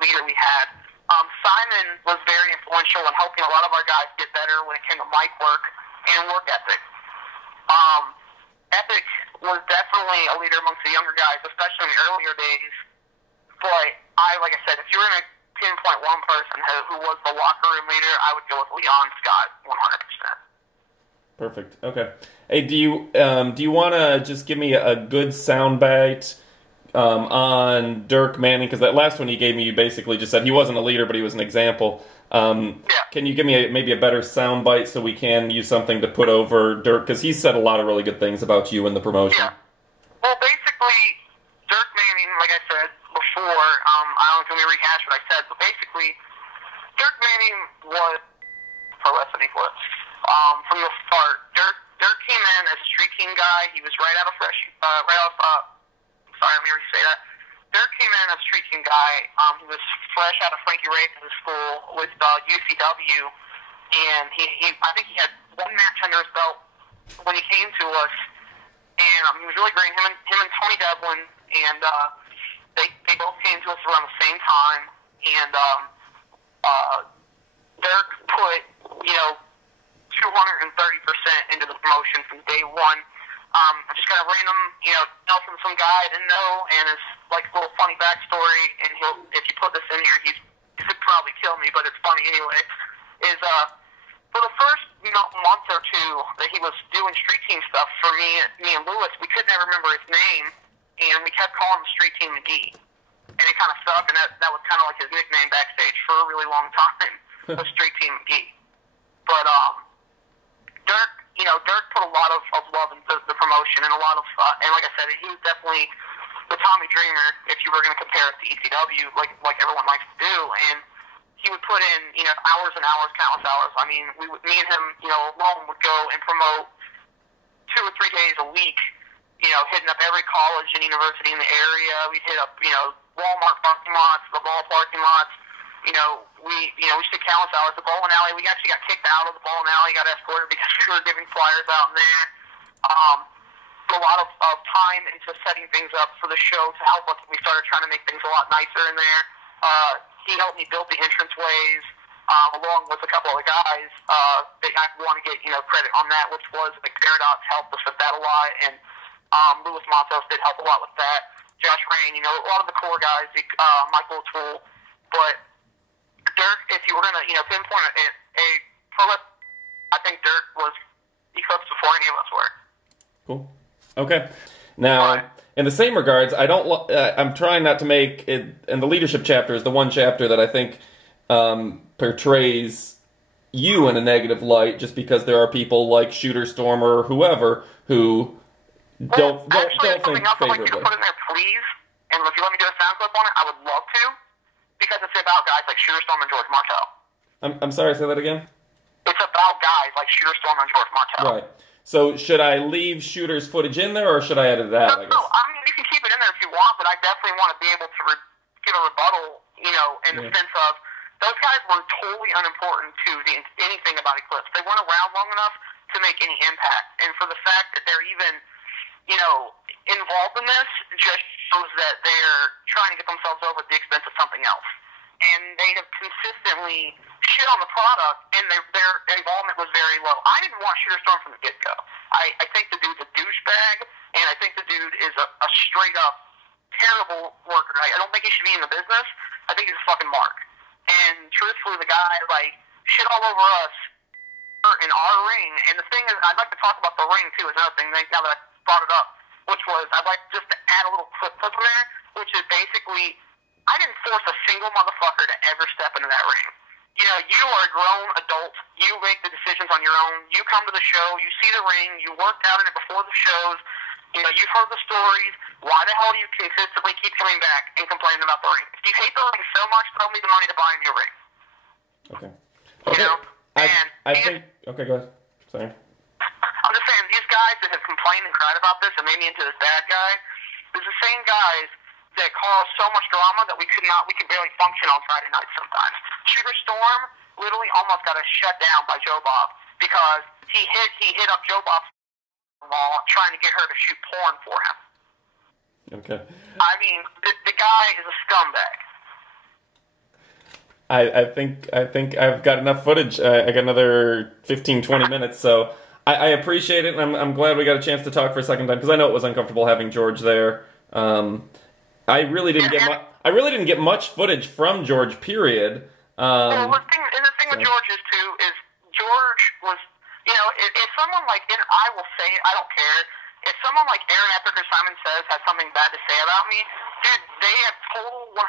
leader we had. Simon was very influential in helping a lot of our guys get better when it came to mic work and work ethic. Epic was definitely a leader amongst the younger guys, especially in the earlier days. But like I said, if you were going to pinpoint one person who was the locker room leader, I would go with Leon Scott, 100%. Perfect. Okay. Hey, do you want to just give me a good soundbite on Dirk Manning? Because that last one you gave me, you basically just said he wasn't a leader, but he was an example. Yeah. Can you give me maybe a better soundbite so we can use something to put over Dirk? Because he said a lot of really good things about you in the promotion. Yeah. Well, basically, Dirk Manning, like I said before, I don't know if you want me to rehash what I said, but basically, Dirk Manning was pro wrestling eKlipse. From the start, Dirk came in as a street team guy. He was right out of sorry, let me re-say that. Dirk came in as a street team guy. He was fresh out of Frankie Reyes' school with UCW, and I think he had one match under his belt when he came to us, and he was really great. Him and Tony Devlin, and they both came to us around the same time, and Dirk put 230% into the promotion from day one. I just got a random, know from some guy I didn't know, and it's like a little funny backstory, and if you put this in here, he could probably kill me, but it's funny anyway, is, for the first month or two that he was doing street team stuff for me and Lewis, we could never remember his name, and we kept calling him Street Team McGee. And it kind of stuck, and that was kind of like his nickname backstage for a really long time, was Street Team McGee. But, Dirk put a lot of love into the promotion, and a lot of, and like I said, he was definitely the Tommy Dreamer, if you were going to compare it to ECW, like everyone likes to do, and he would put in, hours and hours, countless hours. I mean, me and him, alone would go and promote 2 or 3 days a week, hitting up every college and university in the area. We'd hit up, Walmart parking lots, the mall parking lots. We spent countless hours. The bowling alley, we actually got kicked out of the bowling alley, got escorted because we were giving flyers out in there. Put a lot of time into setting things up for the show to help us. We started trying to make things a lot nicer in there. He helped me build the entranceways, along with a couple of the guys. I want to get credit on that, which was like Paradox helped us with that a lot, and Louis Matos did help a lot with that. Josh Rain, a lot of the core guys, Michael O'Toole. But Dirk, if you were gonna pinpoint a pro, I think Dirk was eKlipse before any of us were. Cool. Okay. Now, in the same regards, I'm trying not to make it, and the leadership chapter is the one chapter that I think portrays you in a negative light, just because there are people like Shooter Storm or whoever who don't think favorably. Else I'd like you to put in there, please, and if you let me do a sound clip on it, I would love to, because it's about guys like Shooter Storm and George Martel. I'm sorry, say that again? It's about guys like Shooter Storm and George Martel. Right. So should I leave Shooter's footage in there, or should I edit it out? No, I mean, you can keep it in there if you want, but I definitely want to be able to give a rebuttal, in the sense of, those guys were totally unimportant to anything about eKlipse. They weren't around long enough to make any impact. And for the fact that they're even, involved in this, just shows that they're trying to get themselves over at the expense of something else. And they have consistently shit on the product, and their involvement was very low. I didn't want Shooter Storm from the get-go. I think the dude's a douchebag, and I think the dude is a straight-up terrible worker. I don't think he should be in the business. I think he's a fucking mark. And truthfully, the guy, shit all over us in our ring. And the thing is, I'd like to talk about the ring, too, is another thing, now that I brought it up, which was, I'd like just to add a little clip in there, which is basically, I didn't force a single motherfucker to ever step into that ring. You are a grown adult. You make the decisions on your own. You come to the show. You see the ring. You worked out in it before the shows. You've heard the stories. Why the hell do you consistently keep coming back and complaining about the ring? If you hate the ring so much, throw me the money to buy a new ring. Okay. Okay, go ahead. Sorry. I'm just saying, these guys that have complained and cried about this and made me into this bad guy, is the same guys that caused so much drama that we could barely function on Friday nights sometimes. Shooter Storm literally almost got us shut down by Joe Bob because he hit up Joe Bob's wall trying to get her to shoot porn for him. Okay. I mean, the guy is a scumbag. I think I've got enough footage. I got another 15, 20 minutes, so I appreciate it, and I'm glad we got a chance to talk for a second time, because I know it was uncomfortable having George there. I really didn't get much footage from George, period. Well, the thing with George is, too, is George was, if someone like, and I will say it, I don't care, if someone like Aaron Epic or Simon Says has something bad to say about me, dude, they have total 130%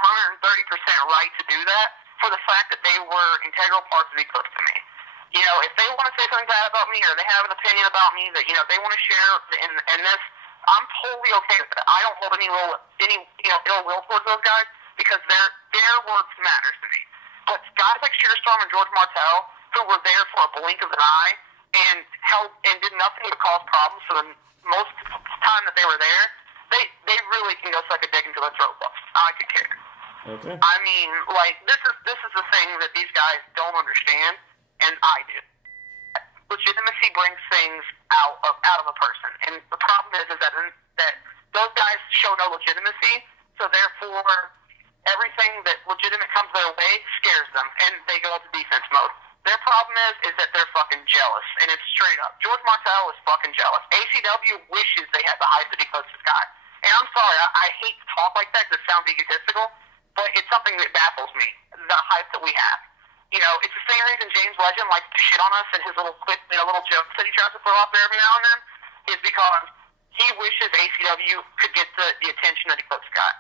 right to do that for the fact that they were integral parts of eKlipse to me. If they want to say something bad about me or they have an opinion about me that, they want to share in this, I'm totally okay with that. I don't hold any ill will towards those guys because their words matters to me. But guys like Shearstorm and George Martell, who were there for a blink of an eye and did nothing but cause problems for the most time that they were there, they really can go suck a dick into their throat. I could care. Okay. I mean, this is the thing that these guys don't understand, and I do. Legitimacy brings things out of a person, and the problem is that those guys show no legitimacy, so therefore everything that legitimate comes their way scares them, and they go into defense mode. Their problem is that they're fucking jealous, and it's straight up. George Martell is fucking jealous. ACW wishes they had the hype that he puts this guy. And I'm sorry, I hate to talk like that because it sounds egotistical, but it's something that baffles me, the hype that we have. It's the same reason James Legend likes to shit on us and his little little jokes that he tries to throw out there every now and then, is because he wishes ACW could get the attention that Eclipse got.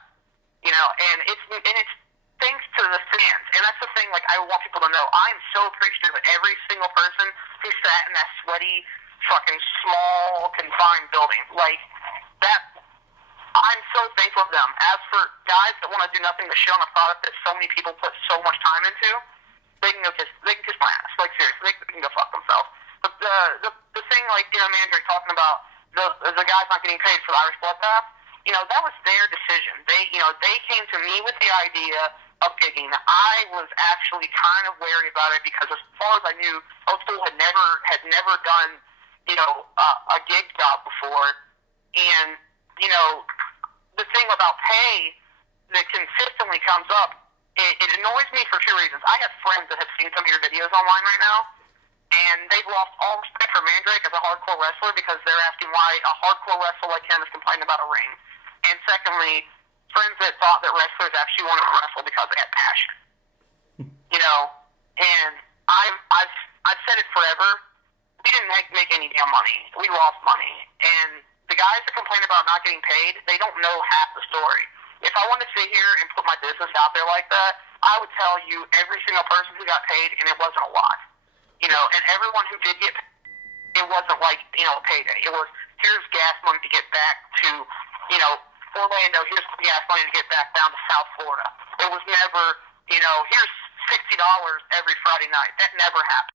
And it's thanks to the fans, and that's the thing. I want people to know, I am so appreciative of every single person who sat in that sweaty, fucking small, confined building. That, I'm so thankful to them. As for guys that want to do nothing but shit on a product that so many people put so much time into, they can kiss my ass. Seriously, they can go fuck themselves. But the thing, Mandrake talking about the guys not getting paid for the Irish Bloodbath, that was their decision. They came to me with the idea of gigging. I was actually kind of wary about it because, as far as I knew, Old School had never done, a gig job before. And, the thing about pay that consistently comes up, it annoys me for two reasons. I have friends that have seen some of your videos online right now, and they've lost all respect for Mandrake as a hardcore wrestler because they're asking why a hardcore wrestler like him is complaining about a ring. And secondly, friends that thought that wrestlers actually wanted to wrestle because they had passion. And I've said it forever. We didn't make any damn money. We lost money. And the guys that complain about not getting paid, they don't know half the story. If I wanted to sit here and put my business out there like that, I would tell you every single person who got paid, and it wasn't a lot. And everyone who did get paid, it wasn't a payday. It was, here's gas money to get back to, Orlando, here's gas money to get back down to South Florida. It was never, here's $60 every Friday night. That never happened.